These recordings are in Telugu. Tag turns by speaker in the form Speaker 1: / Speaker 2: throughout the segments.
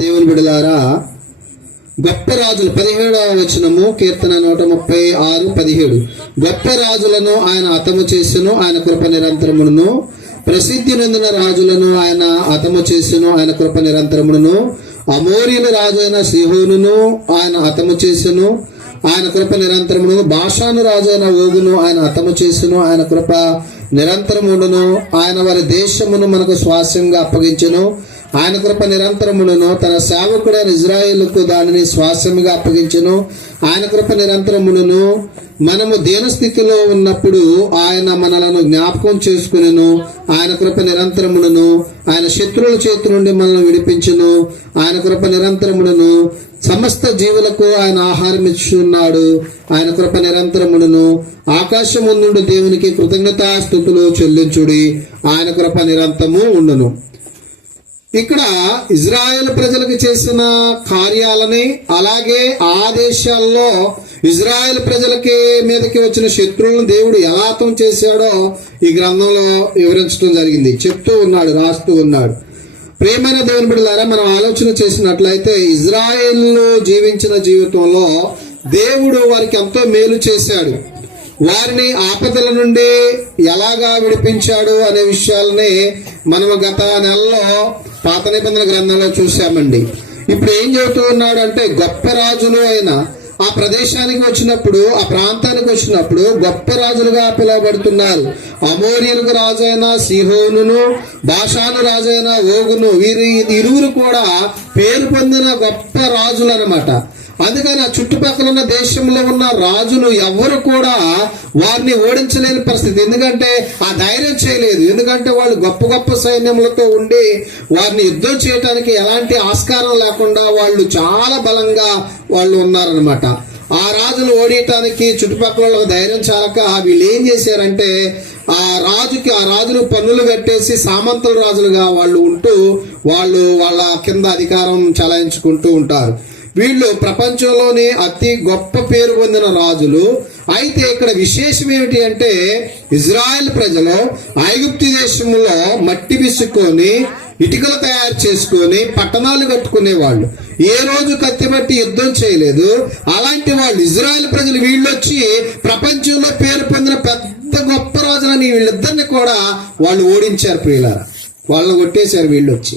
Speaker 1: దేవుని బిడలారా గొప్ప రాజులు పదిహేడవ వచనము కీర్తన నూట ముప్పై ఆరు పదిహేడు. గొప్ప రాజులను ఆయన హతము చేసును ఆయన కృప నిరంతరమును ప్రసిద్ధి నొందిన రాజులను ఆయన హతము చేసును ఆయన కృప నిరంతరమును అమోరియుల రాజు అయిన సిహోనును ఆయన హతము చేసును ఆయన కృప నిరంతరమును భాషాను రాజు అయిన ఓగును ఆయన హతము చేసును ఆయన కృప నిరంతరమును ఆయన వారి దేశమును మనకు స్వాస్యంగా అప్పగించను. ఆయన కృప నిరంతరములను తన సేవకుడైన ఇజ్రాయేలుకు దానిని స్వాస్యముగా అప్పగించను. ఆయన కృప నిరంతరములను మనము దేన స్థితిలో ఉన్నప్పుడు ఆయన మనలను జ్ఞాపకం చేసుకునేను. ఆయన కృప నిరంతరములను ఆయన శత్రువుల చేతి నుండి మనల్ని విడిపించును. ఆయన కృప నిరంతరములను సమస్త జీవులకు ఆయన ఆహారం ఇచ్చున్నాడు ఆయన కృప నిరంతరములను ఆకాశము నుండి దేవునికి కృతజ్ఞతాస్థుతులు చెల్లించుడి. ఆయన కృప నిరంతరము ఉండును. ఇక్కడ ఇజ్రాయెల్ ప్రజలకు చేసిన కార్యాలని అలాగే ఆ దేశాల్లో ఇజ్రాయెల్ ప్రజలకి మీదకి వచ్చిన శత్రువులను దేవుడు ఎలా చేశాడో ఈ గ్రంథంలో వివరించడం జరిగింది. చెప్తూ ఉన్నాడు రాస్తూ ఉన్నాడు. ప్రేమైన దేవుని బిడ్డలారా మనం ఆలోచన చేసినట్లయితే ఇజ్రాయెల్లో జీవించిన జీవితంలో దేవుడు వారికి ఎంతో మేలు చేశాడు. వారిని ఆపదల నుండి ఎలాగా విడిపించాడు అనే విషయాలని మనము గత నెలలో పాత నిబంధన గ్రంథంలో చూసామండి ఇప్పుడు ఏం చెబుతూ ఉన్నాడు అంటే గొప్ప రాజులు అయిన ఆ ప్రదేశానికి వచ్చినప్పుడు ఆ ప్రాంతానికి వచ్చినప్పుడు గొప్ప రాజులుగా పిలువబడుతున్నారు. అమోరియలకు రాజైన సిహోనును భాషాను రాజైన ఓగును వీరి ఇరువురు కూడా పేరు పొందిన గొప్ప రాజులు అనమాట అందుకని ఆ చుట్టుపక్కల ఉన్న దేశంలో ఉన్న రాజులు ఎవరు కూడా వారిని ఓడించలేని పరిస్థితి. ఎందుకంటే ఆ ధైర్యం చేయలేదు. ఎందుకంటే వాళ్ళు గొప్ప గొప్ప సైన్యములతో ఉండి వారిని యుద్ధం చేయడానికి ఎలాంటి ఆస్కారం లేకుండా వాళ్ళు చాలా బలంగా వాళ్ళు ఉన్నారనమాట ఆ రాజును ఓడియటానికి చుట్టుపక్కల ధైర్యం చాలక వీళ్ళు ఏం చేశారంటే ఆ రాజుకి ఆ రాజులు పన్నులు కట్టేసి సామంతుల రాజులుగా వాళ్ళు ఉంటూ వాళ్ళు వాళ్ళ కింద అధికారం చలాయించుకుంటూ ఉంటారు. వీళ్ళు ప్రపంచంలోనే అతి గొప్ప పేరు పొందిన రాజులు. అయితే ఇక్కడ విశేషం ఏమిటి అంటే ఇజ్రాయెల్ ప్రజలు ఐగుప్తు దేశంలో మట్టి విసుక్కొని ఇటుకలు తయారు చేసుకొని పట్టణాలు కట్టుకునేవాళ్ళు. ఏ రోజు కత్తి బట్టి యుద్ధం చేయలేదు. అలాంటి వాళ్ళు ఇజ్రాయెల్ ప్రజలు వీళ్ళొచ్చి ప్రపంచంలో పేరు పొందిన పెద్ద గొప్ప రోజులని వీళ్ళిద్దరిని కూడా వాళ్ళు ఓడించారు ప్రియులారా. వాళ్ళని కొట్టేశారు వీళ్ళు వచ్చి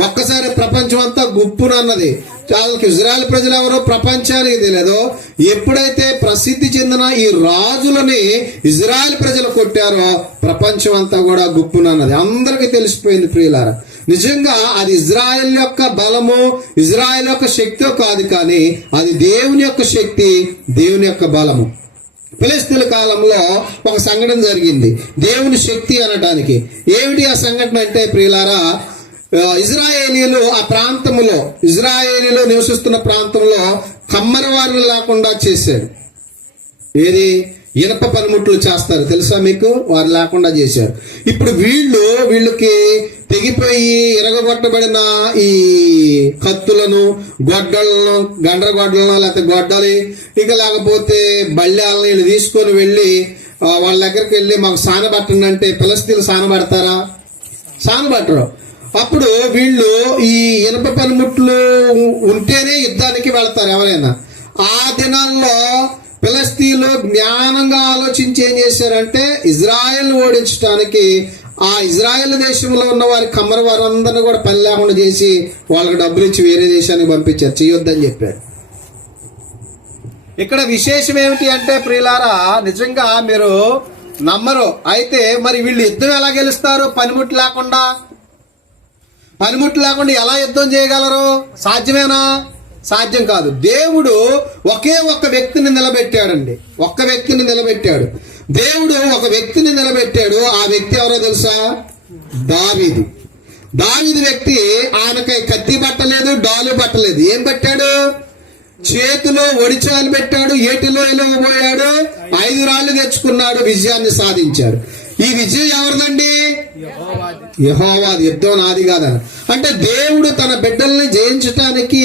Speaker 1: ఒక్కసారి ప్రపంచం అంతా గుప్పునన్నది వాళ్ళకి ఇజ్రాయల్ ప్రజలు ఎవరో ప్రపంచానికి తెలియదు. ఎప్పుడైతే ప్రసిద్ధి చెందిన ఈ రాజులని ఇజ్రాయల్ ప్రజలు కొట్టారో ప్రపంచం అంతా కూడా గుప్పునన్నది అందరికీ తెలిసిపోయింది ప్రియులారా. నిజంగా అది ఇజ్రాయెల్ యొక్క బలము ఇజ్రాయెల్ యొక్క శక్తి కాదు కానీ అది దేవుని యొక్క శక్తి దేవుని యొక్క బలము. ఫిలిస్తీన్ల కాలంలో ఒక సంఘటన జరిగింది. దేవుని శక్తి అనటానికి. ఏమిటి ఆ సంఘటన అంటే ప్రియులారా ఇజ్రాయేలీలు ఆ ప్రాంతంలో ఇజ్రాయేలీలో నివసిస్తున్న ప్రాంతంలో కమ్మరవారిని లేకుండా చేశాడు. ఏది? ఇనప పనిముట్లు చేస్తారు. తెలుసా మీకు? వారు లేకుండా చేశారు. ఇప్పుడు వీళ్ళు వీళ్ళకి తెగిపోయి ఇరగగొట్టబడిన ఈ కత్తులను గొడ్డలను గండ్రగొడ్డలను లేకపోతే గొడ్డలి ఇక లేకపోతే బళ్ళాలను వీళ్ళు తీసుకొని వెళ్ళి వాళ్ళ దగ్గరికి వెళ్ళి మాకు సానబట్టండి అంటే పిలస్తీలు సానబడతారా సానబట్టరు అప్పుడు వీళ్ళు ఈ ఇనప పనిముట్లు ఉంటేనే యుద్ధానికి వెళ్తారు ఎవరైనా. ఆ దినాల్లో ఫిలస్తీన్లో జ్ఞానంగా ఆలోచించి ఏం చేశారంటే ఇజ్రాయెల్ ఓడించడానికి ఆ ఇజ్రాయెల్ దేశంలో ఉన్న వారి కమ్మర వారందరినీ కూడా పని లేకుండా చేసి వాళ్ళకి డబ్బులు ఇచ్చి వేరే దేశానికి పంపించారు. చేయొద్దని చెప్పారు. ఇక్కడ విశేషం ఏమిటి అంటే ప్రియులారా నిజంగా మీరు నమ్మరు. అయితే మరి వీళ్ళు యుద్ధం ఎలా గెలుస్తారు? పనిముట్లు లేకుండా? పనిముట్లు లేకుండా ఎలా యుద్ధం చేయగలరు? సాధ్యమేనా? సాధ్యం కాదు. దేవుడు ఒకే ఒక్క వ్యక్తిని నిలబెట్టాడండి. ఒక్క వ్యక్తిని నిలబెట్టాడు. దేవుడు ఒక వ్యక్తిని నిలబెట్టాడు. ఆ వ్యక్తి ఎవరో తెలుసా? దావీదు. దావీదు వ్యక్తి ఆయనకై కత్తి పట్టలేదు డాలు పట్టలేదు. ఏం పెట్టాడు? చేతిలో ఒడిచాలు పెట్టాడు ఏటిలో ఇలవబోయాడు ఐదు రాళ్ళు తెచ్చుకున్నాడు విజయాన్ని సాధించాడు. ఈ విజయం ఎవరిదండి? యహోవాది. యుద్ధం నాది కాదని అంటే దేవుడు తన బిడ్డల్ని జయించటానికి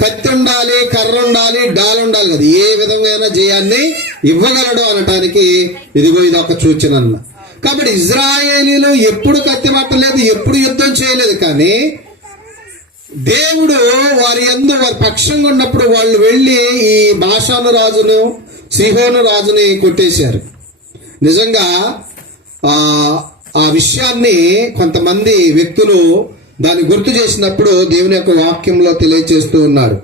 Speaker 1: కత్తి ఉండాలి కర్ర ఉండాలి డాల్ ఉండాలి కదా. ఏ విధమైన జయాన్ని ఇవ్వగలడు అనటానికి ఇదిగో ఇది ఒక సూచన అన్న. కాబట్టి ఇజ్రాయేలీలు ఎప్పుడు కత్తి పట్టలేదు ఎప్పుడు యుద్ధం చేయలేదు కానీ దేవుడు వారి ఎందు వారి పక్షంగా ఉన్నప్పుడు వాళ్ళు వెళ్ళి ఈ భాషాను రాజును సిహోను రాజుని కొట్టేశారు. నిజంగా ఆ ఆ విషయాన్ని కొంతమంది వ్యక్తులు దాన్ని గుర్తు చేసినప్పుడు దేవుని యొక్క వాక్యంలో తెలియజేస్తూ ఉన్నారు.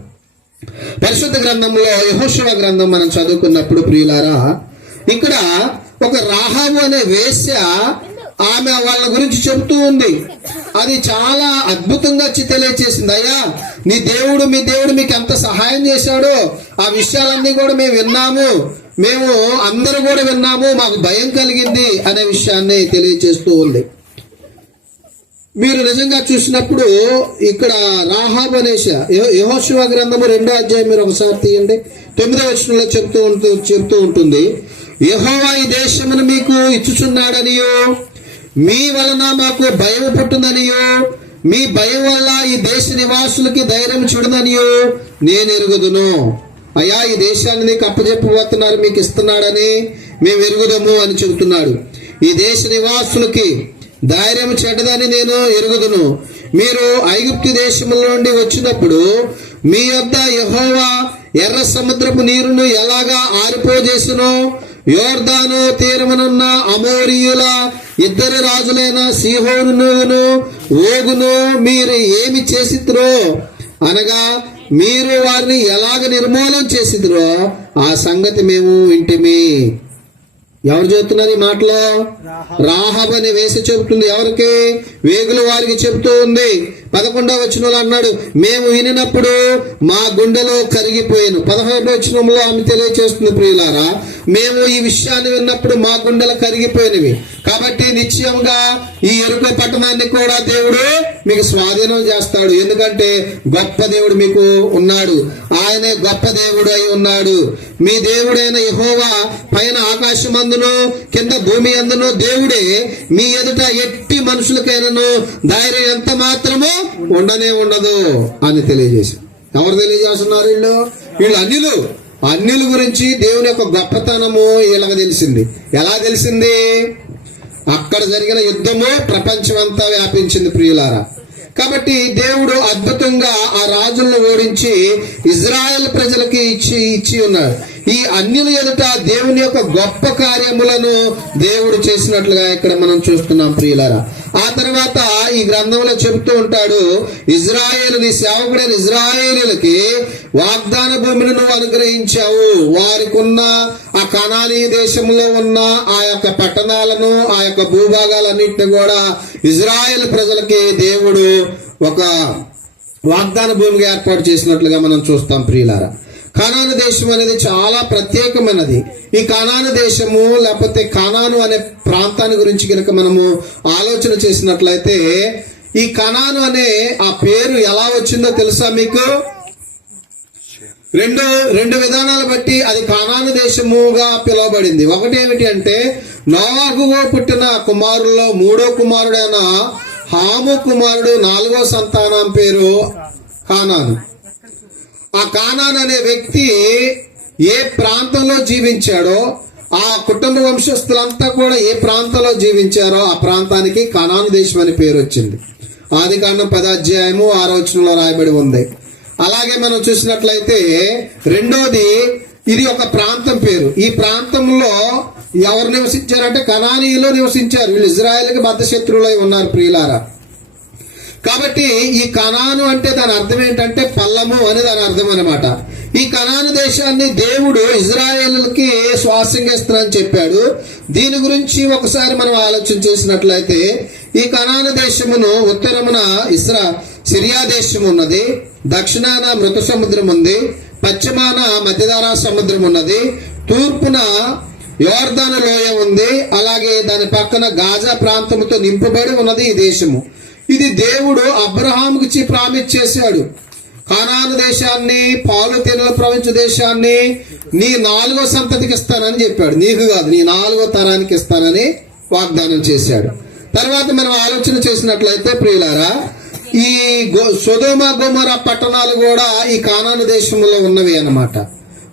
Speaker 1: పరిశుద్ధ గ్రంథంలో యహోశివ గ్రంథం మనం చదువుకున్నప్పుడు ప్రియులారా ఇక్కడ ఒక రాహాబు అనే వేశ్య ఆమె వాళ్ళ గురించి చెబుతూ ఉంది. అది చాలా అద్భుతంగా తెలియచేసింది. అయ్యా నీ దేవుడు మీ దేవుడు మీకు ఎంత సహాయం చేశాడో ఆ విషయాలన్నీ కూడా మేము విన్నాము. మేము అందరూ కూడా విన్నాము మాకు భయం కలిగింది అనే విషయాన్ని తెలియచేస్తూ ఉంది. మీరు నిజంగా చూసినప్పుడు ఇక్కడ రాహాబ్ అనేష యహోశివ గ్రంథము రెండో అధ్యాయం మీరు ఒకసారి తీయండి. తొమ్మిదో వచనంలో చెప్తూ ఉంటూ చెప్తూ ఉంటుంది. యహోవా ఈ దేశమును మీకు ఇచ్చుచున్నాడనియో మీ వలన మాకు భయం పుట్టిందనియో మీ భయం వల్ల ఈ దేశ నివాసులకి ధైర్యం చూడదనియో నేను ఎరుగుదును. అయ్యా ఈ దేశాన్ని నీకు అప్పచెప్పబోతున్నారు మీకు ఇస్తున్నాడని మేము ఎరుగుదము అని చెబుతున్నాడు. ఈ దేశ నివాసులకి ధైర్యం చెడ్డదని నేను ఎరుగుదును. మీరు ఐగుప్తు దేశముల నుండి వచ్చినప్పుడు మీ యొద్ద యహోవా ఎర్ర సముద్రపు నీరును ఎలాగా ఆరిపోజేసునో యోర్దాను తీరమునున్న అమోరియుల ఇద్దరు రాజులైన సిహోనును ఓగును మీరు ఏమి చేసిద్రో అనగా మీరు వారిని ఎలాగ నిర్మూలన చేసిద్రో ఆ సంగతి మేము వింటిమి. ఎవరు చెబుతున్నారు ఈ మాటలో? రాహబ్. అని వేసి చెబుతుంది ఎవరికి? వేగుల వారికి చెబుతూ ఉంది. పదకొండవ వచనంలో అన్నాడు మేము వినినప్పుడు మా గుండెలో కరిగిపోయాను. పదహారవ వచనంలో ఆమె తెలియచేస్తుంది ప్రియులారా మేము ఈ విషయాన్ని విన్నప్పుడు మా గుండెలు కరిగిపోయినవి. కాబట్టి నిశ్చయంగా ఈ ఎరుక పట్టణాన్ని కూడా దేవుడు మీకు స్వాధీనం చేస్తాడు. ఎందుకంటే గొప్ప దేవుడు మీకు ఉన్నాడు. ఆయనే గొప్ప దేవుడు అయి ఉన్నాడు. మీ దేవుడైన యహోవా పైన ఆకాశమందును కింద భూమి అందును దేవుడే. మీ ఎదుట ఎట్టి మనుషులకైనను ధైర్యం ఎంత మాత్రమో ఉండనే ఉండదు అని తెలియజేసి ఎవరు తెలియజేస్తున్నారు వీళ్ళు? వీళ్ళు అన్యులు. అన్యుల గురించి దేవుని యొక్క గొప్పతనము ఇలాగ తెలిసింది? ఎలా తెలిసింది? అక్కడ జరిగిన యుద్ధము ప్రపంచమంతా వ్యాపించింది ప్రియులారా. కాబట్టి దేవుడు అద్భుతంగా ఆ రాజులను ఓడించి ఇజ్రాయెల్ ప్రజలకి ఇచ్చి ఇచ్చి ఉన్నాడు. ఈ అన్యుల ఎదుట దేవుని యొక్క గొప్ప కార్యములను దేవుడు చేసినట్లుగా ఇక్కడ మనం చూస్తున్నాం ప్రియులారా. ఆ తర్వాత ఈ గ్రంథంలో చెబుతూ ఉంటాడు ఇజ్రాయేలు నీ సేవకుడైన ఇజ్రాయేలులకి వాగ్దాన భూమిని నువ్వు అనుగ్రహించావు. వారికి ఉన్న ఆ కణానీ దేశంలో ఉన్న ఆ యొక్క పట్టణాలను ఆ యొక్క భూభాగాలన్నింటిని కూడా ఇజ్రాయెల్ ప్రజలకి దేవుడు ఒక వాగ్దాన భూమిగా ఏర్పాటు చేసినట్లుగా మనం చూస్తాం ప్రియులారా. కానాను దేశం అనేది చాలా ప్రత్యేకమైనది. ఈ కానాను దేశము లేకపోతే కానాను అనే ప్రాంతాన్ని గురించి కనుక మనము ఆలోచన చేసినట్లయితే ఈ కనాను అనే ఆ పేరు ఎలా వచ్చిందో తెలుసా మీకు? రెండు రెండు విధానాలు బట్టి అది కానాను దేశముగా పిలువబడింది. ఒకటి ఏమిటి అంటే నోవాహుగా పుట్టిన కుమారుల్లో మూడో కుమారుడైన హాము కుమారుడు నాలుగో సంతానం పేరు కానాను. ఆ కానాన్ అనే వ్యక్తి ఏ ప్రాంతంలో జీవించాడో ఆ కుటుంబ వంశస్థులంతా కూడా ఏ ప్రాంతంలో జీవించారో ఆ ప్రాంతానికి కనాను దేశం అని పేరు వచ్చింది. ఆది కాండం పదాధ్యాయము ఆరో రాయబడి ఉంది. అలాగే మనం చూసినట్లయితే రెండోది ఇది ఒక ప్రాంతం పేరు. ఈ ప్రాంతంలో ఎవరు నివసించారంటే కనానీయులు నివసించారు. వీళ్ళు ఇజ్రాయెల్కి బద్ద శత్రువులై ఉన్నారు ప్రియులారా. కాబట్టి ఈ కణాను అంటే దాని అర్థం ఏంటంటే పల్లము అని దాని అర్థం అనమాట ఈ కణాను దేశాన్ని దేవుడు ఇజ్రాయేల్కి స్వాస్థ్యంగా ఇస్తానని చెప్పాడు. దీని గురించి ఒకసారి మనం ఆలోచన చేసినట్లయితే ఈ కణాను దేశమును ఉత్తరమున ఇస్రా సిరియా దేశం ఉన్నది. దక్షిణాన మృత సముద్రం ఉంది. పశ్చిమాన మధ్యధారా సముద్రం ఉన్నది. తూర్పున యోర్దాను లోయ ఉంది. అలాగే దాని పక్కన గాజా ప్రాంతముతో నింపబడి ఉన్నది ఈ దేశము. ఇది దేవుడు అబ్రహాముకి ఇచ్చి ప్రామిస్ చేశాడు. కానాను దేశాన్ని పాలు తేనెల ప్రపంచ దేశాన్ని నీ నాలుగో సంతతికి ఇస్తానని చెప్పాడు. నీకు కాదు నీ నాలుగో తరానికి ఇస్తానని వాగ్దానం చేశాడు. తర్వాత మనం ఆలోచన చేసినట్లయితే ప్రియులారా ఈ గో గుమర పట్టణాలు కూడా ఈ కానాను దేశంలో ఉన్నవి అన్నమాట.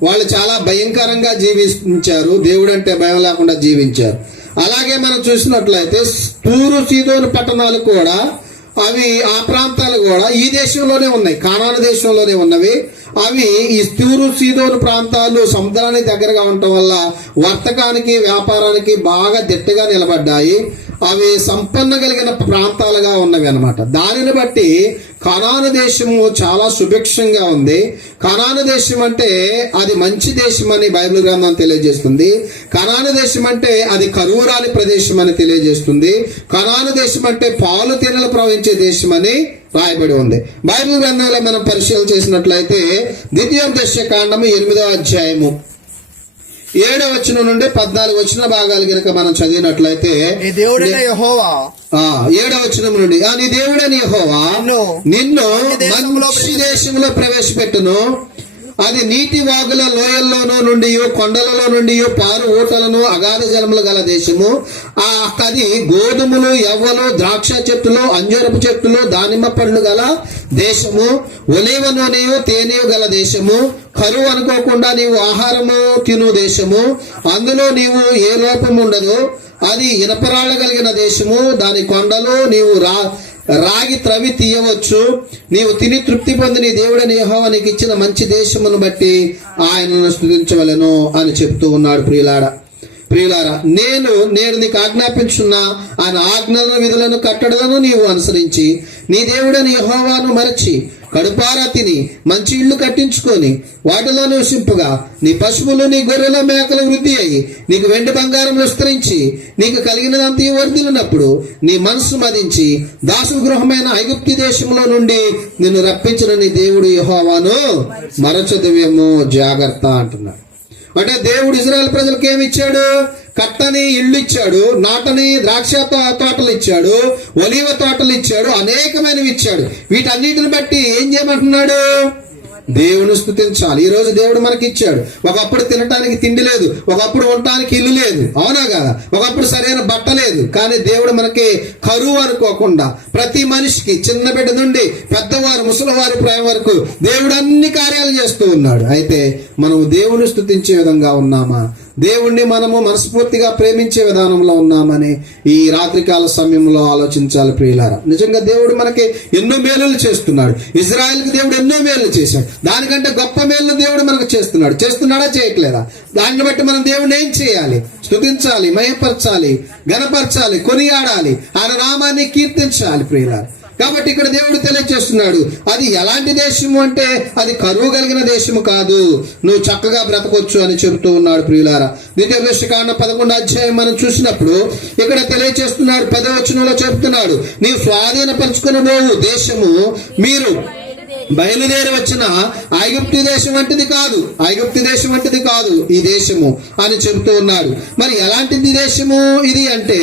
Speaker 1: వాళ్ళు చాలా భయంకరంగా జీవించారు. దేవుడు అంటే భయం లేకుండా జీవించారు. అలాగే మనం చూసినట్లయితే తూరు సీదోని పట్టణాలు కూడా అవి ఆ ప్రాంతాలు కూడా ఈ దేశంలోనే ఉన్నాయి. కానాను దేశంలోనే ఉన్నవి. అవి ఈ తూరు సీదోరు ప్రాంతాలు సముద్రానికి దగ్గరగా ఉండటం వల్ల వర్తకానికి వ్యాపారానికి బాగా దిట్టగా నిలబడ్డాయి. అవి సంపన్న కలిగిన ప్రాంతాలుగా ఉన్నవి అన్నమాట. దానిని బట్టి కనాను దేశము చాలా సుభిక్షంగా ఉంది. కనాను దేశం అంటే అది మంచి దేశం అని బైబిల్ గ్రంథం తెలియజేస్తుంది. కనాను దేశం అంటే అది కరువురాని ప్రదేశం అని తెలియజేస్తుంది. కనాను దేశం అంటే పాలు తేనెలు ప్రవహించే దేశం అని రాయబడి ఉంది. బైబిల్ గ్రంథంలో మనం పరిశీలన చేసినట్లయితే ద్వితీయ దశ కాండము ఎనిమిదో అధ్యాయము. ఏడవ వచనం నుండి పద్నాలుగు వచ్చిన భాగాలు కనుక మనం చదివినట్లయితే
Speaker 2: దేవుడైన యెహోవా.
Speaker 1: ఆ ఏడవ వచనం నుండి ఆ నీ దేవుడని యెహోవా
Speaker 2: నిన్ను మంచి దేశంలో
Speaker 1: ప్రవేశపెట్టును. అది నీటి వాగుల లోయల్లోనూ నుండి కొండలలో నుండి పారు ఊటలను అగాధ జలములు గల దేశము. ఆ అది గోధుమలు ఎవ్వలు ద్రాక్ష చెట్టులు అంజూరపు చెట్టులు దానిమ్మ పండ్లు గల దేశము. ఒలివ నూనెయు తేనెయు గల దేశము. కరువు అనుకోకుండా నీవు ఆహారము తిను దేశము. అందులో నీవు ఏ లోపం ఉండదు అది ఇనపరాళ్ళ కలిగిన దేశము. దాని కొండలు నీవు రా రాగి త్రవి తీయవచ్చు. నీవు తిని తృప్తి పొంది నీ దేవుడని యెహోవా నీకు ఇచ్చిన మంచి దేశమును బట్టి ఆయనను స్థుతించవలను అని చెప్తూ ఉన్నాడు ప్రియులాడ ప్రియులారా నేను నేను నీకు ఆజ్ఞాపించున్న ఆయన ఆజ్ఞలను విధులను కట్టడలను నీవు అనుసరించి నీ దేవుడని యహోవాను మరచి కడుపారా తిని మంచి ఇళ్ళు కట్టించుకొని వాటిలో నివసింపుగా నీ పశువులు నీ గొర్రెల మేకలు వృద్ధి అయి నీకు వెండి బంగారం విస్తరించి నీకు కలిగినదంతా వర్ధిల్లినప్పుడు నీ మనస్సు మదించి దాసు గృహమైన ఐగుప్తి దేశంలో నుండి నిన్ను రప్పించిన నీ దేవుడు యహోవాను మరచదివేమో జాగ్రత్త అంటున్నాడు. అంటే దేవుడు ఇజ్రాయెల్ ప్రజలకు ఏమి ఇచ్చాడు? కట్టని ఇళ్ళు ఇచ్చాడు నాటని ద్రాక్ష తో- తోటలు ఇచ్చాడు ఒలివ తోటలు ఇచ్చాడు అనేకమైనవి ఇచ్చాడు. వీటన్నిటిని బట్టి ఏం చేయమంటున్నాడు? దేవుని స్థుతించాలి ఈ రోజు దేవుడు మనకి ఇచ్చాడు ఒకప్పుడు తినటానికి తిండి లేదు ఒకప్పుడు ఉండటానికి ఇల్లు లేదు. అవునా కదా? ఒకప్పుడు సరైన బట్ట లేదు. కానీ దేవుడు మనకి కరువు అనుకోకుండా ప్రతి మనిషికి చిన్న బిడ్డ నుండి పెద్దవారు ముసలివారి ప్రాయం వరకు దేవుడు అన్ని కార్యాలు చేస్తూ ఉన్నాడు. అయితే మనం దేవుని స్థుతించే విధంగా ఉన్నామా? దేవుణ్ణి మనము మనస్ఫూర్తిగా ప్రేమించే విధానంలో ఉన్నామని ఈ రాత్రికాల సమయంలో ఆలోచించాలి ప్రియులారా. నిజంగా దేవుడు మనకి ఎన్నో మేలులు చేస్తున్నాడు. ఇజ్రాయెల్కి దేవుడు ఎన్నో మేలు చేశాడు. దానికంటే గొప్ప మేలు దేవుడు మనకు చేస్తున్నాడు. చేస్తున్నాడా చేయట్లేదా? దాన్ని బట్టి మనం దేవుడిని ఏం చేయాలి? స్థుతించాలి మయపరచాలి గనపరచాలి కొనియాడాలి ఆయన నామాన్ని కీర్తించాలి ప్రియులారా. కాబట్టి ఇక్కడ దేవుడు తెలియజేస్తున్నాడు అది ఎలాంటి దేశము అంటే అది కరువు కలిగిన దేశము కాదు. నువ్వు చక్కగా బ్రతకొచ్చు అని చెబుతూ ఉన్నాడు ప్రియులారా. ద్వితీయ కాండ పదకొండు అధ్యాయం మనం చూసినప్పుడు ఇక్కడ తెలియజేస్తున్నాడు పదవచనంలో చెప్తున్నాడు నీవు స్వాధీనపరుచుకునబోవు దేశము మీరు బయలుదేరి వచ్చిన ఐగుప్తు దేశం వంటిది కాదు. ఐగుప్తు దేశం వంటిది కాదు ఈ దేశము అని చెబుతూ ఉన్నాడు మరి ఎలాంటిది దేశము ఇది అంటే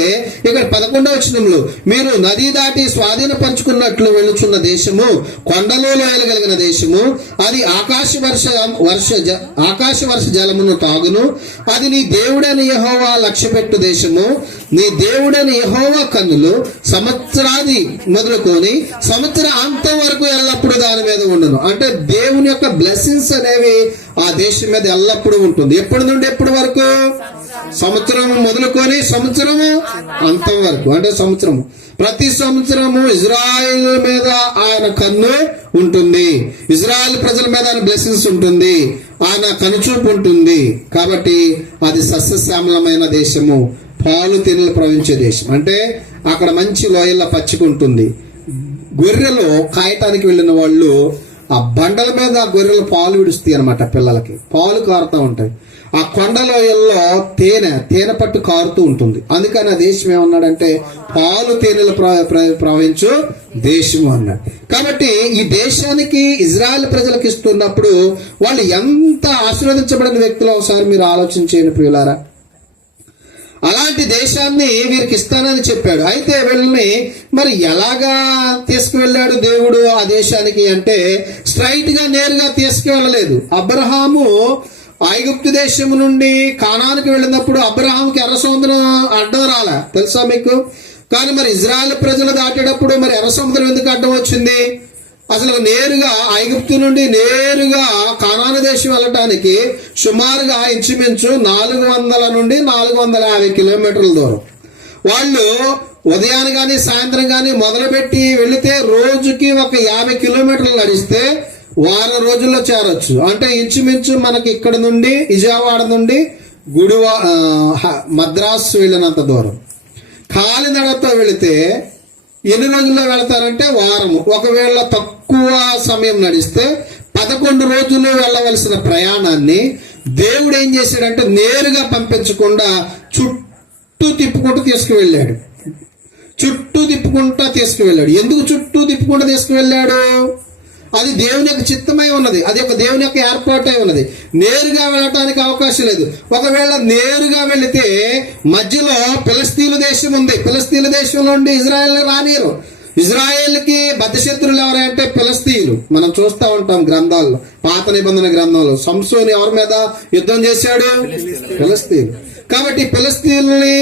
Speaker 1: ఇక్కడ పదకొండవ వచనంలో మీరు నది దాటి స్వాధీనపరుచుకున్నట్లు వెళుచున్న దేశము కొండలో లోయలు కలిగిన దేశము అది ఆకాశ వర్ష వర్ష జ- ఆకాశ వర్ష జలమును తాగును. అది నీ దేవుడని యహోవా లక్ష్యపెట్టు దేశము. నీ దేవుడని యహోవా కన్నులు సంవత్సరాది మొదలుకొని సంవత్సర అంతం వరకు ఎల్లప్పుడూ దాని మీద ఉండను. అంటే దేవుని యొక్క బ్లెస్సింగ్స్ అనేవి ఆ దేశం మీద ఎల్లప్పుడూ ఉంటుంది. ఎప్పటి నుండి ఎప్పటి వరకు? సంవత్సరం మొదలుకొని సంవత్సరము అంతం వరకు. అంటే సంవత్సరము. ప్రతి సంవత్సరము ఇజ్రాయిల్ మీద ఆయన కన్ను ఉంటుంది. ఇజ్రాయెల్ ప్రజల మీద ఆయన బ్లెస్సింగ్స్ ఉంటుంది. ఆయన కనుచూపు ఉంటుంది. కాబట్టి అది సస్యశ్యామలమైన దేశము. పాలు తేనెలు ప్రవహించే దేశం. అంటే అక్కడ మంచి లోయల్లో పచ్చికుంటుంది గొర్రెలు కాయటానికి వెళ్ళిన వాళ్ళు ఆ బండల మీద ఆ గొర్రెలు పాలు విడుస్తాయి అనమాట పిల్లలకి. పాలు కారుతూ ఉంటాయి. ఆ కొండ లోయల్లో తేనె తేనె పట్టు కారుతూ ఉంటుంది. అందుకని ఆ దేశం ఏమన్నాడంటే పాలు తేనెలు ప్ర- ప్ర- ప్రవహించు దేశము అన్నాడు. కాబట్టి ఈ దేశానికి ఇజ్రాయెల్ ప్రజలకు ఇస్తున్నప్పుడు వాళ్ళు ఎంత ఆశీర్వదించబడిన వ్యక్తులు? ఒకసారి మీరు ఆలోచించేయండి ప్రియులారా. అలాంటి దేశాన్ని వీరికి ఇస్తానని చెప్పాడు. అయితే వీళ్ళని మరి ఎలాగా తీసుకువెళ్ళాడు దేవుడు ఆ దేశానికి అంటే స్ట్రైట్గా నేరుగా తీసుకువెళ్ళలేదు. అబ్రహాము ఐగుప్తు దేశం నుండి కానానికి వెళ్ళినప్పుడు అబ్రహాంకి ఎర్ర సముద్రం అడ్డం రాలే. తెలుసా మీకు? కానీ మరి ఇజ్రాయెల్ ప్రజలు దాటేటప్పుడు మరి ఎర్ర సముద్రం ఎందుకు అడ్డం వచ్చింది? అసలు నేరుగా ఐగుప్తు నుండి నేరుగా కానాను దేశం వెళ్ళటానికి సుమారుగా ఇంచుమించు నాలుగు వందల నుండి నాలుగు వందల యాభై కిలోమీటర్ల దూరం. వాళ్ళు ఉదయాన్ని కానీ సాయంత్రం కానీ మొదలుపెట్టి వెళితే రోజుకి ఒక యాభై కిలోమీటర్లు నడిస్తే వారం రోజుల్లో చేరొచ్చు. అంటే ఇంచుమించు మనకి ఇక్కడ నుండి విజయవాడ నుండి గుడివా హ- మద్రాసు వెళ్ళినంత దూరం. కాలినడతో వెళితే ఎన్ని రోజుల్లో వెళ్తారంటే వారము. ఒకవేళ తక్కువ సమయం నడిస్తే పదకొండు రోజుల్లో వెళ్ళవలసిన ప్రయాణాన్ని దేవుడు ఏం చేశాడంటే నేరుగా పంపించకుండా చుట్టూ తిప్పుకుంటూ తీసుకువెళ్ళాడు. చుట్టూ తిప్పుకుంటా తీసుకువెళ్ళాడు. ఎందుకు చుట్టూ తిప్పుకుంటూ తీసుకువెళ్ళాడు? అది దేవుని యొక్క చిత్తమై ఉన్నది. అది ఒక దేవుని యొక్క ఏర్పాటై ఉన్నది. నేరుగా వెళ్ళటానికి అవకాశం లేదు. ఒకవేళ నేరుగా వెళితే మధ్యలో ఫిలిస్తీన్ల దేశం ఉంది. ఫిలిస్తీన్ల దేశం నుండి ఇజ్రాయెల్ రానియరు. ఇజ్రాయెల్కి బద్దశత్రులు ఎవరంటే ఫిలిస్తీన్లు. మనం చూస్తూ ఉంటాం గ్రంథాల్లో పాత నిబంధన గ్రంథంలో. సంసోని ఎవరి మీద యుద్ధం చేశాడు? ఫిలిస్తీన్ కాబట్టి ఫిలిస్తీన్ని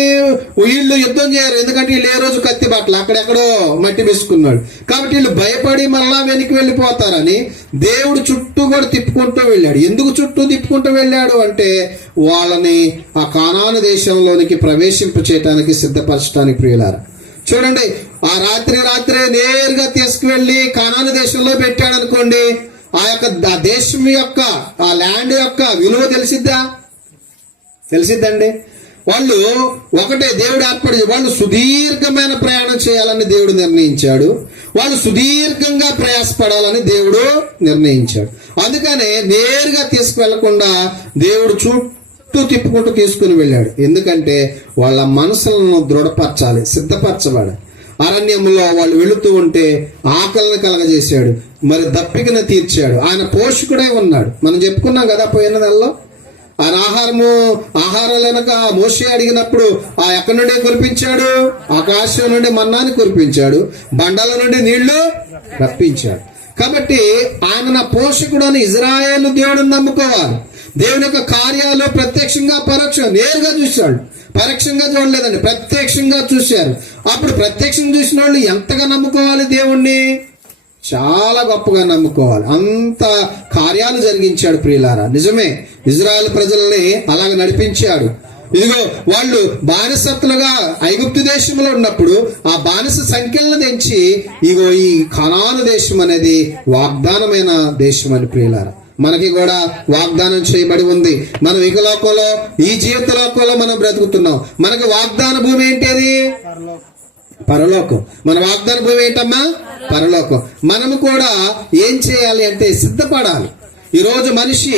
Speaker 1: వీళ్ళు యుద్ధం చేయరు ఎందుకంటే వీళ్ళు ఏ రోజు కత్తి బట్టలు అక్కడెక్కడో మట్టి వేసుకున్నాడు కాబట్టి వీళ్ళు భయపడి మళ్ళా వెనక్కి వెళ్ళిపోతారని దేవుడు చుట్టూ కూడా తిప్పుకుంటూ వెళ్ళాడు. ఎందుకు చుట్టూ తిప్పుకుంటూ వెళ్ళాడు అంటే వాళ్ళని ఆ కానాను దేశంలోనికి ప్రవేశింప చేయడానికి సిద్ధపరచడానికి ప్రియులారు. చూడండి ఆ రాత్రి రాత్రే నేరుగా తీసుకువెళ్ళి కానాను దేశంలో పెట్టాడు అనుకోండి ఆ యొక్క దేశం యొక్క ఆ ల్యాండ్ యొక్క విలువ తెలిసిద్దా? తెలిసిద్దండి? వాళ్ళు ఒకటే దేవుడు ఏర్పడి వాళ్ళు సుదీర్ఘమైన ప్రయాణం చేయాలని దేవుడు నిర్ణయించాడు. వాళ్ళు సుదీర్ఘంగా ప్రయాసపడాలని దేవుడు నిర్ణయించాడు. అందుకనే నేరుగా తీసుకువెళ్ళకుండా దేవుడు చుట్టూ తిప్పుకుంటూ తీసుకుని వెళ్ళాడు. ఎందుకంటే వాళ్ళ మనసులను దృఢపరచాలి సిద్ధపరచబడాలి. అరణ్యంలో వాళ్ళు వెళుతూ ఉంటే ఆకలిని కలగజేశాడు మరి దప్పికను తీర్చాడు. ఆయన పోషకుడే ఉన్నాడు. మనం చెప్పుకున్నాం కదా పోయిన నెలలో? ఆయన ఆహారము ఆహారం వెనక మోషే అడిగినప్పుడు ఆ ఎక్కడి నుండి కురిపించాడు? ఆకాశం నుండి మన్నాన్ని కురిపించాడు బండల నుండి నీళ్ళు రప్పించాడు. కాబట్టి ఆయన నా పోషకుడు అని ఇజ్రాయేల్ దేవుడిని నమ్ముకోవాలి. దేవుని యొక్క కార్యాలు ప్రత్యక్షంగా పరోక్షంగా నేరుగా చూశాడు. పరోక్షంగా చూడలేదండి ప్రత్యక్షంగా చూశారు. అప్పుడు ప్రత్యక్షంగా చూసిన వాళ్ళు ఎంతగా నమ్ముకోవాలి దేవుణ్ణి? చాలా గొప్పగా నమ్ముకోవాలి. అంత కార్యాలు జరిగించాడు ప్రియులారా. నిజమే ఇజ్రాయెల్ ప్రజల్ని అలాగ నడిపించాడు. ఇదిగో వాళ్ళు బానిసత్తులుగా ఐగుప్తు దేశంలో ఉన్నప్పుడు ఆ బానిస సంఖ్యలను తెంచి ఇగో ఈ ఖనాను దేశం అనేది వాగ్దానమైన దేశం అని ప్రియులారా. మనకి కూడా వాగ్దానం చేయబడి ఉంది. మనం ఇక లోకంలో ఈ జీవిత లోకంలో మనం బ్రతుకుతున్నాం. మనకి వాగ్దాన భూమి ఏంటి అది? పరలోకం. మన వాగ్దాన భూమి ఏంటమ్మా? పరలోకం. మనము కూడా ఏం చేయాలి అంటే సిద్ధపడాలి. ఈరోజు మనిషి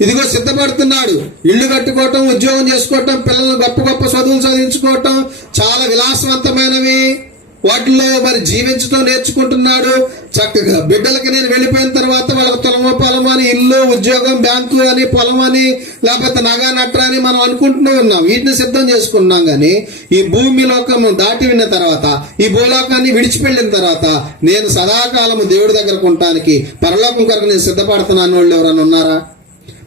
Speaker 1: ఇదిగో సిద్ధపడుతున్నాడు. ఇల్లు కట్టుకోవటం ఉద్యోగం చేసుకోవటం పిల్లలు గొప్ప గొప్ప చదువులు చదివించుకోవటం చాలా విలాసవంతమైనవి. వాటిలో మరి జీవించడం నేర్చుకుంటున్నాడు. చక్కగా బిడ్డలకి నేను వెళ్ళిపోయిన తర్వాత వాళ్ళకి తొలము పొలము అని ఇల్లు ఉద్యోగం బ్యాంకు అని పొలం అని లేకపోతే నగా నట్ర అని మనం అనుకుంటూ ఉన్నాం. వీటిని సిద్ధం చేసుకున్నాం కానీ ఈ భూమి లోకం దాటి విన్న తర్వాత ఈ భూలోకాన్ని విడిచిపెళ్ళిన తర్వాత నేను సదాకాలము దేవుడి దగ్గరకు ఉండటానికి పరలోకం కొరకు నేను సిద్ధపడుతున్నాను వాళ్ళు ఎవరైనా ఉన్నారా?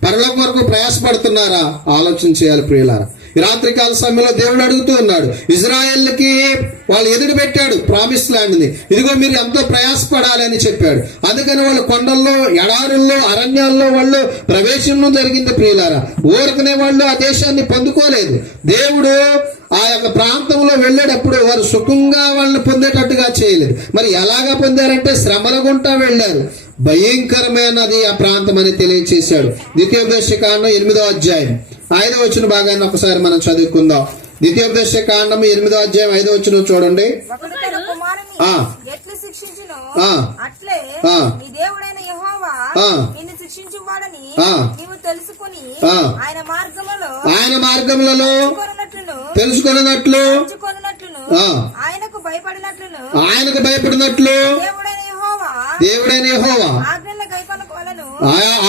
Speaker 1: పరలోకం వరకు ప్రయాసపడుతున్నారా? ఆలోచన చేయాలి ప్రియులారా. రాత్రికాల సమయంలో దేవుడు అడుగుతూ ఉన్నాడు ఇజ్రాయెల్కి వాళ్ళు ఎదురు పెట్టాడు ప్రామిస్ ల్యాండ్ని ఇదిగో మీరు ఎంతో ప్రయాసపడాలి అని చెప్పాడు. అందుకని వాళ్ళు కొండల్లో ఎడారుల్లో అరణ్యాల్లో వాళ్ళు ప్రవేశం జరిగింది ప్రియులారా. ఊరకనే వాళ్ళు ఆ దేశాన్ని పొందుకోలేదు. దేవుడు ఆ యొక్క ప్రాంతంలో వెళ్ళేటప్పుడు వారు సుఖంగా వాళ్ళని పొందేటట్టుగా చేయలేదు. మరి ఎలాగా పొందారంటే శ్రమల గుంటా వెళ్ళారు. భయంకరమైనది ఆ ప్రాంతం అని తెలియచేశాడు. ద్వితీయోపదేశ కాండం ఎనిమిదో అధ్యాయం. ఐదో వచ్చిన భాగాన్ని ఒకసారి మనం చదువుకుందాం. ద్వితీయోపదేశ కాండం ఎనిమిదో అధ్యాయం ఐదో వచ్చిన చూడండి.
Speaker 3: ఆయన మార్గములో
Speaker 1: ఆయన మార్గములలో తెలుసుకున్నట్లు.
Speaker 3: ఆయనకు భయపడినట్లును.
Speaker 1: ఆయనకు భయపడినట్లు.
Speaker 3: దేవుడైన యెహోవా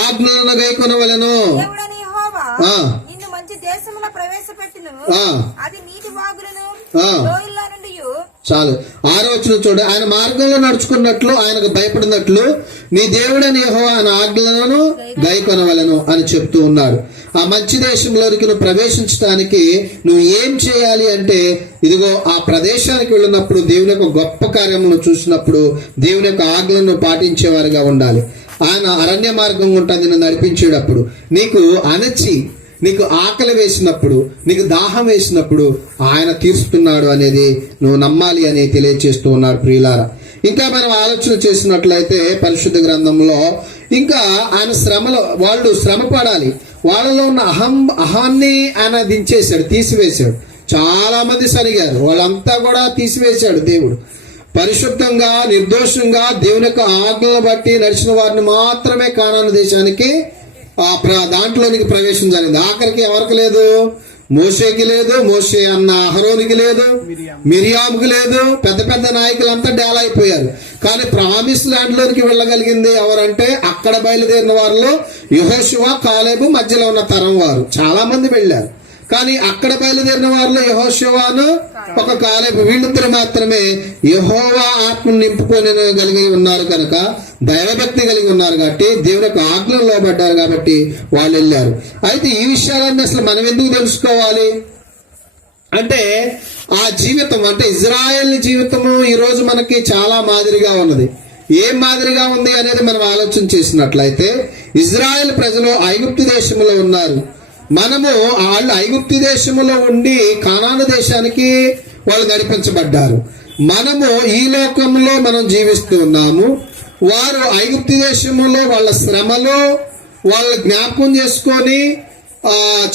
Speaker 1: ఆజ్ఞలను గైకొనవలెను.
Speaker 3: యెహోవా
Speaker 1: ఆ.
Speaker 3: నిన్ను మంచి దేశములో ప్రవేశపెట్టును
Speaker 1: ఆ.
Speaker 3: అది నీటి వాగులను
Speaker 1: ఆ.
Speaker 3: లోయల్లో నుండి
Speaker 1: చాలు ఆరో వచ్చిన చూడు ఆయన మార్గంలో నడుచుకున్నట్లు ఆయనకు భయపడినట్లు నీ దేవుడని యెహోవా ఆయన ఆజ్ఞలను గైకొనవలను అని చెప్తూ ఉన్నాడు ఆ మంచి దేశంలోనికి నువ్వు ప్రవేశించడానికి నువ్వు ఏం చేయాలి అంటే ఇదిగో ఆ ప్రదేశానికి వెళ్ళినప్పుడు దేవుని యొక్క గొప్ప కార్యములను చూసినప్పుడు దేవుని యొక్క ఆజ్ఞలను పాటించేవారిగా ఉండాలి ఆయన అరణ్య మార్గం ఉంటుంది నిన్ను నడిపించేటప్పుడు నీకు అణచి నీకు ఆకలి వేసినప్పుడు నీకు దాహం వేసినప్పుడు ఆయన తీరుస్తున్నాడు అనేది నువ్వు నమ్మాలి అని తెలియచేస్తూ ఉన్నారు ప్రియులారా. ఇంకా మనం ఆలోచన చేసినట్లయితే పరిశుద్ధ గ్రంథంలో ఇంకా ఆయన శ్రమలో వాళ్ళు శ్రమ పడాలి వాళ్ళలో ఉన్న అహం అహాన్ని ఆయన దించేశాడు తీసివేశాడు. చాలా మంది సరిగారు. వాళ్ళంతా కూడా తీసివేశాడు దేవుడు. పరిశుద్ధంగా నిర్దోషంగా దేవుని యొక్క ఆజ్ఞలను బట్టి నడిచిన వారిని మాత్రమే కానాను దేశానికి ఆ దాంట్లోనికి ప్రవేశం జరిగింది. ఆఖరికి ఎవరికి లేదు? మోషేకి లేదు. మోషే అన్న అహరోనికి లేదు. మిరియాంకి లేదు. పెద్ద పెద్ద నాయకులంతా డేలా అయిపోయారు. కానీ ప్రామిస్ ల్యాండ్ లోనికి వెళ్ళగలిగింది ఎవరంటే అక్కడ బయలుదేరిన వారిలో యుహశివ కాలేబు మధ్యలో ఉన్న తరం వారు. చాలా మంది వెళ్ళారు. కానీ అక్కడ బయలుదేరిన వారిలో యహోశివాను ఒక కాలేబు. వీళ్ళిద్దరు మాత్రమే యహోవా ఆత్మను నింపుకొని కలిగి ఉన్నారు కనుక దైవభక్తి కలిగి ఉన్నారు కాబట్టి దేవుని యొక్క ఆజ్ఞలు లోబడ్డారు కాబట్టి వాళ్ళు వెళ్ళారు. అయితే ఈ విషయాలన్నీ అసలు మనం ఎందుకు తెలుసుకోవాలి? అంటే ఆ జీవితం అంటే ఇజ్రాయెల్ జీవితము ఈ రోజు మనకి చాలా మాదిరిగా ఉన్నది. ఏం మాదిరిగా ఉంది అనేది మనం ఆలోచన చేసినట్లయితే ఇజ్రాయెల్ ప్రజలు ఐగుప్తు దేశంలో ఉన్నారు. మనము వాళ్ళు ఐగుప్తి దేశంలో ఉండి కానాను దేశానికి వాళ్ళు నడిపించబడ్డారు. మనము ఈ లోకంలో మనం జీవిస్తూ ఉన్నాము. వారు ఐగుప్తి దేశంలో వాళ్ళ శ్రమలో వాళ్ళ జ్ఞాపకం చేసుకొని ఆ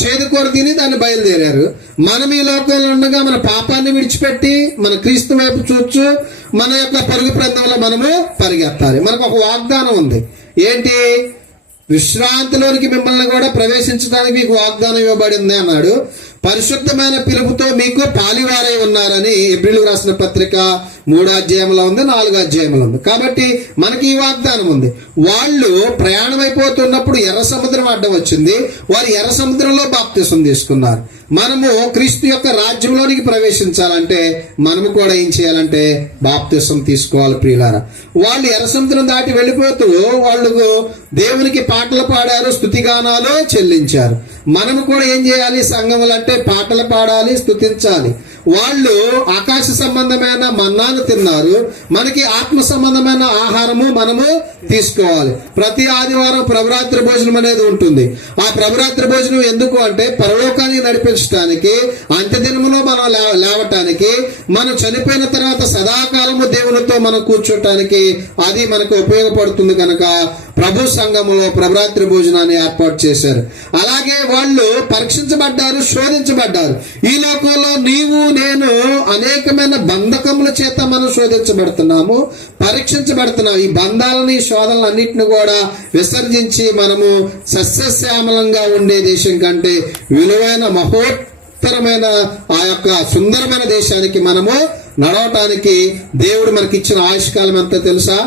Speaker 1: తిని దాన్ని బయలుదేరారు. మనం ఈ లోకంలో ఉండగా మన పాపాన్ని విడిచిపెట్టి మన క్రీస్తు వైపు చూచు మన యొక్క పరుగు ప్రాంతంలో మనము పరిగెత్తాలి. మనకు ఒక వాగ్దానం ఉంది. ఏంటి? విశ్రాంతిలోనికి మిమ్మల్ని కూడా ప్రవేశించడానికి మీకు వాగ్దానం ఇవ్వబడింది అన్నాడు. పరిశుద్ధమైన పిలుపుతో మీకు పాలివారై ఉన్నారని ఎబ్రిల్ రాసిన పత్రిక మూడో అధ్యాయంలో ఉంది నాలుగో అధ్యాయంలో ఉంది. కాబట్టి మనకి ఈ వాగ్దానం ఉంది. వాళ్ళు ప్రయాణం అయిపోతున్నప్పుడు ఎర్ర సముద్రం అడ్డం వచ్చింది. వారు ఎర్ర సముద్రంలో బాప్తిసం తీసుకున్నారు. మనము క్రీస్తు యొక్క రాజ్యంలోనికి ప్రవేశించాలంటే మనము కూడా ఏం చేయాలంటే బాప్తిసం తీసుకోవాలి ప్రియులారా. వాళ్ళు ఎర్ర సముద్రం దాటి వెళ్ళిపోతూ వాళ్ళు దేవునికి పాటలు పాడారు స్థుతిగానాలు చెల్లించారు. మనము కూడా ఏం చేయాలి? సంఘములు అంటే పాటలు పాడాలి స్థుతించాలి. వాళ్ళు ఆకాశ సంబంధమైన మన్నాను తిన్నారు. మనకి ఆత్మ సంబంధమైన ఆహారము మనము తీసుకోవాలి. ప్రతి ఆదివారం ప్రభరాత్రి భోజనం అనేది ఉంటుంది. ఆ ప్రభరాత్రి భోజనం ఎందుకు అంటే పరలోకానికి నడిపించడానికి అంత్యదినములో మనం లేవటానికి మనం చనిపోయిన తర్వాత సదాకాలము దేవునితో మనం కూర్చోటానికి అది మనకు ఉపయోగపడుతుంది కనుక ప్రభు సంఘములో ప్రభరాత్రి భోజనాన్ని ఏర్పాటు చేశారు. అలాగే వాళ్ళు పరీక్షించబడ్డారు శోధించబడ్డారు. ఈ లోకంలో నీవు నేను అనేకమైన బంధకముల చేత మనం శోధించబడుతున్నాము పరీక్షించబడుతున్నాము. ఈ బంధాలని ఈ శోధనలు అన్నింటిని కూడా విసర్జించి మనము సస్యశ్యామలంగా ఉండే దేశం కంటే విలువైన మహోత్తరమైన ఆ యొక్క సుందరమైన దేశానికి మనము నడవటానికి దేవుడు మనకిచ్చిన ఆయుష్కాలం ఎంత తెలుసా?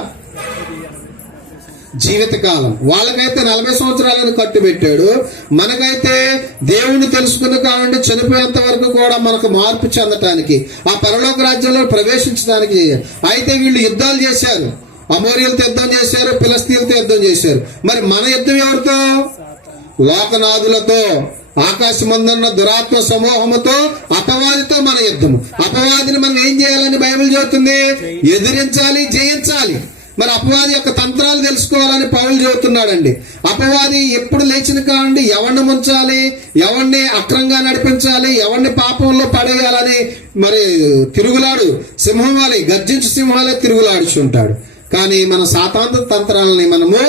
Speaker 1: జీవితకాలం. వాళ్ళకైతే నలభై సంవత్సరాలను కట్టుబెట్టాడు మనకైతే దేవుణ్ణి తెలుసుకున్న కాబట్టి చనిపోయేంత వరకు కూడా మనకు మార్పు చెందటానికి ఆ పరలోక రాజ్యంలో ప్రవేశించడానికి అయితే వీళ్ళు యుద్ధాలు చేశారు. అమోరియలతో యుద్ధం చేశారు పిలస్తీలతో యుద్ధం చేశారు. మరి మన యుద్ధం ఎవరితో? లోకనాథులతో ఆకాశమందున్న దురాత్మ సమూహముతో అపవాదితో మన యుద్ధము. అపవాదిని మనం ఏం చేయాలని బైబిల్ చెబుతుంది? ఎదిరించాలి జయించాలి. మరి అపవాది యొక్క తంత్రాలు తెలుసుకోవాలని పౌరులు చెబుతున్నాడండి. అపవాది ఎప్పుడు లేచిన కావండి ఎవరిని ముంచాలి ఎవరిని అక్రంగా నడిపించాలి ఎవరిని పాపంలో పడేయాలని మరి తిరుగులాడు సింహం గర్జించు సింహాలే తిరుగులాడుచుంటాడు. కానీ మన సాతాంత తంత్రాలని మనము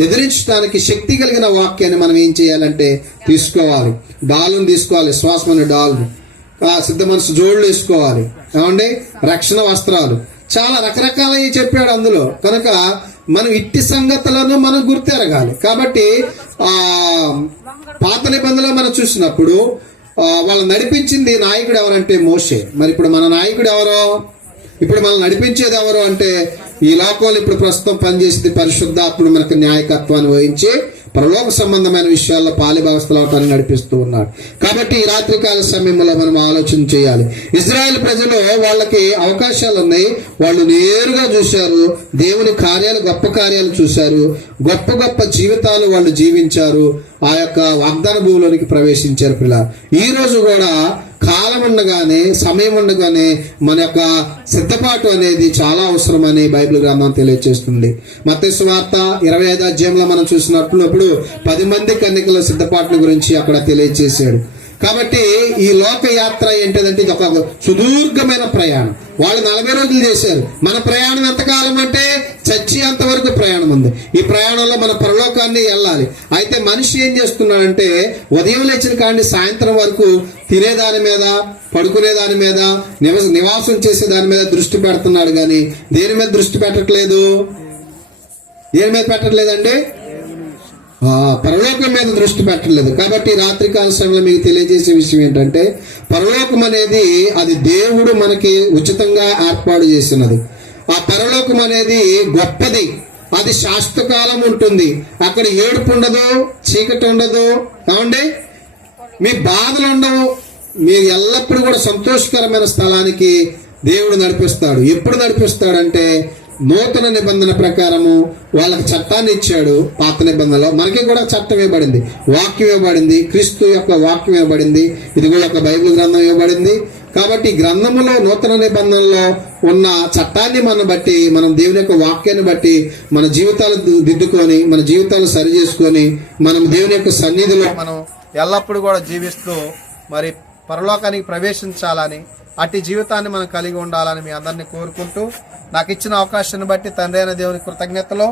Speaker 1: ఎదిరించడానికి శక్తి కలిగిన వాక్యాన్ని మనం ఏం చేయాలంటే తీసుకోవాలి. డాల్ని తీసుకోవాలి శ్వాసమైన డాలు సిద్ధ మనసు జోళ్ళు వేసుకోవాలి. ఏమండి? రక్షణ వస్త్రాలు. చాలా రకరకాలవి చెప్పాడు అందులో. కనుక మనం ఇట్టి సంగతులను మనం గుర్తెరగాలి. కాబట్టి ఆ పాత నిబంధనలో మనం చూసినప్పుడు వాళ్ళు నడిపించింది నాయకుడు ఎవరంటే మోషే. మరి ఇప్పుడు మన నాయకుడు ఎవరో? ఇప్పుడు మనం నడిపించేది ఎవరు అంటే ఈ లోకంలో ఇప్పుడు ప్రస్తుతం పనిచేసింది పరిశుద్ధాత్ముడు మనకు న్యాయకత్వాన్ని వహించి పరలోక సంబంధమైన విషయాల్లో పాలిభాగస్థలాటాన్ని నడిపిస్తూ ఉన్నాడు. కాబట్టి ఈ రాత్రికాల సమయంలో మనం ఆలోచన చేయాలి. ఇజ్రాయెల్ ప్రజలు వాళ్ళకి అవకాశాలు ఉన్నాయి. వాళ్ళు నేరుగా చూశారు. దేవుని కార్యాలు గొప్ప కార్యాలు చూశారు. గొప్ప గొప్ప జీవితాలు వాళ్ళు జీవించారు. ఆ యొక్క వాగ్దాన భూమిలోనికి ప్రవేశించారు పిల్ల ఈ రోజు కూడా కాలం ఉండగానే సమయం ఉండగానే మన యొక్క సిద్ధపాటు అనేది చాలా అవసరమని బైబిల్ గ్రంథం తెలియజేస్తుంది మత్స్సు వార్త ఇరవై ఐదు అధ్యాయంలో మనం చూసినప్పుడు పది మంది కన్నికల సిద్ధపాట్ల గురించి అక్కడ తెలియజేశాడు కాబట్టి ఈ లోకయాత్ర ఏంటంటే ఏంటిదంటే ఇది ఒక సుదీర్ఘమైన ప్రయాణం. వాళ్ళు నలభై రోజులు చేశారు. మన ప్రయాణం ఎంతకాలం అంటే చచ్చి అంతవరకు ప్రయాణం ఉంది. ఈ ప్రయాణంలో మన పరలోకాన్ని వెళ్ళాలి. అయితే మనిషి ఏం చేస్తున్నాడంటే ఉదయం లేచిన కాడి సాయంత్రం వరకు తినేదాని మీద పడుకునే దాని మీద నివాస నివాసం చేసే దాని మీద దృష్టి పెడుతున్నాడు కానీ దేని మీద దృష్టి పెట్టట్లేదు? దేని మీద పెట్టట్లేదండి? పరలోకం మీద దృష్టి పెట్టలేదు. కాబట్టి రాత్రికాల సమయంలో మీకు తెలియజేసే విషయం ఏంటంటే పరలోకం అనేది అది దేవుడు మనకి ఉచితంగా ఏర్పాటు చేసినది ఆ పరలోకం అనేది గొప్పది. అది శాశ్వతకాలం ఉంటుంది. అక్కడ ఏడుపు ఉండదు చీకటి ఉండదు. కావండి మీ బాధలు ఉండవు. మీరు ఎల్లప్పుడూ కూడా సంతోషకరమైన స్థలానికి దేవుడు నడిపిస్తాడు. ఎప్పుడు నడిపిస్తాడంటే నూతన నిబంధన ప్రకారము వాళ్ళకి చట్టాన్ని ఇచ్చాడు పాత నిబంధనలో. మనకి కూడా చట్టం ఇవ్వబడింది. వాక్యం ఇవ్వబడింది. క్రీస్తు యొక్క వాక్యం ఇవ్వబడింది. ఇది కూడా ఒక బైబిల్ గ్రంథం ఇవ్వబడింది. కాబట్టి గ్రంథములో నూతన నిబంధనలో ఉన్న చట్టాన్ని మనం బట్టి మనం దేవుని యొక్క వాక్యాన్ని బట్టి మన జీవితాలు దిద్దుకొని మన జీవితాలు సరి చేసుకొని మనం దేవుని యొక్క సన్నిధిలో
Speaker 2: మనం ఎల్లప్పుడూ కూడా జీవిస్తూ మరి పరలోకానికి ప్రవేశించాలని అట్టి జీవితాన్ని మనం కలిగి ఉండాలని మీ అందరినీ కోరుకుంటూ నాకు ఇచ్చిన అవకాశాన్ని బట్టి తండ్రి అయిన దేవుని కృతజ్ఞతలు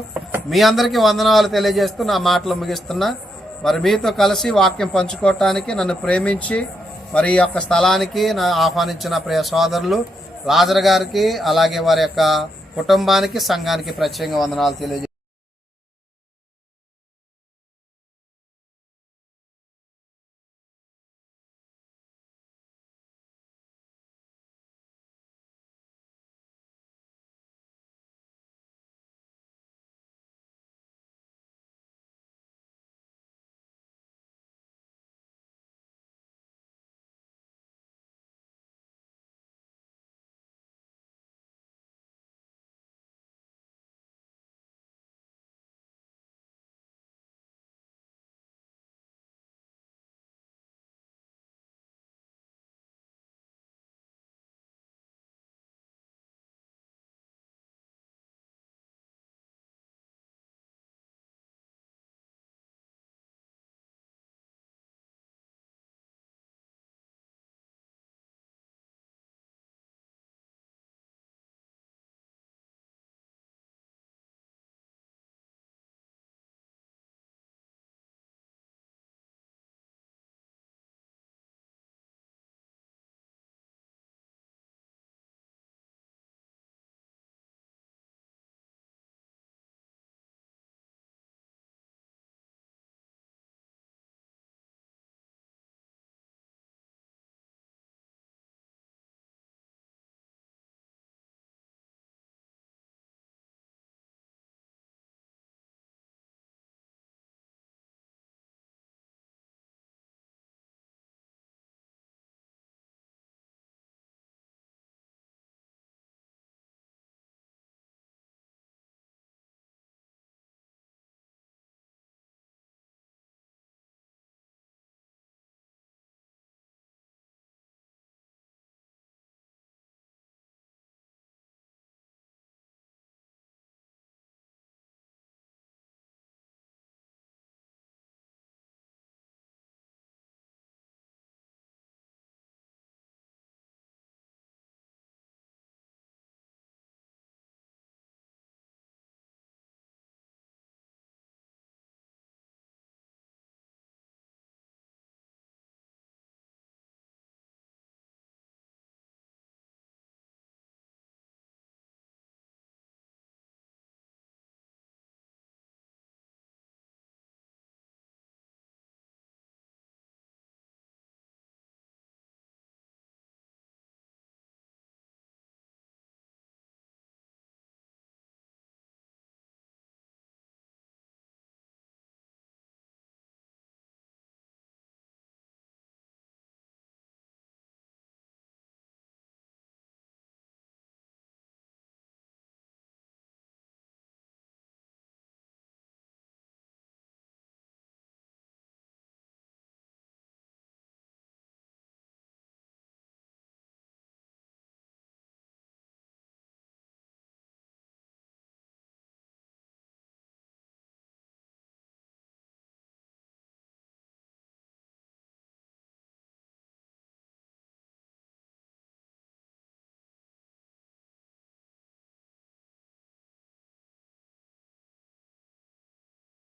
Speaker 2: మీ అందరికీ వందనాలు తెలియజేస్తూ నా మాటలు ముగిస్తున్నా. మరి మీతో కలిసి వాక్యం పంచుకోవటానికి నన్ను ప్రేమించి మరి ఈ యొక్క స్థలానికి నా ఆహ్వానించిన ప్రియ సోదరులు లాజర్ గారికి అలాగే వారి యొక్క కుటుంబానికి సంఘానికి ప్రత్యేకంగా వందనాలు తెలియజే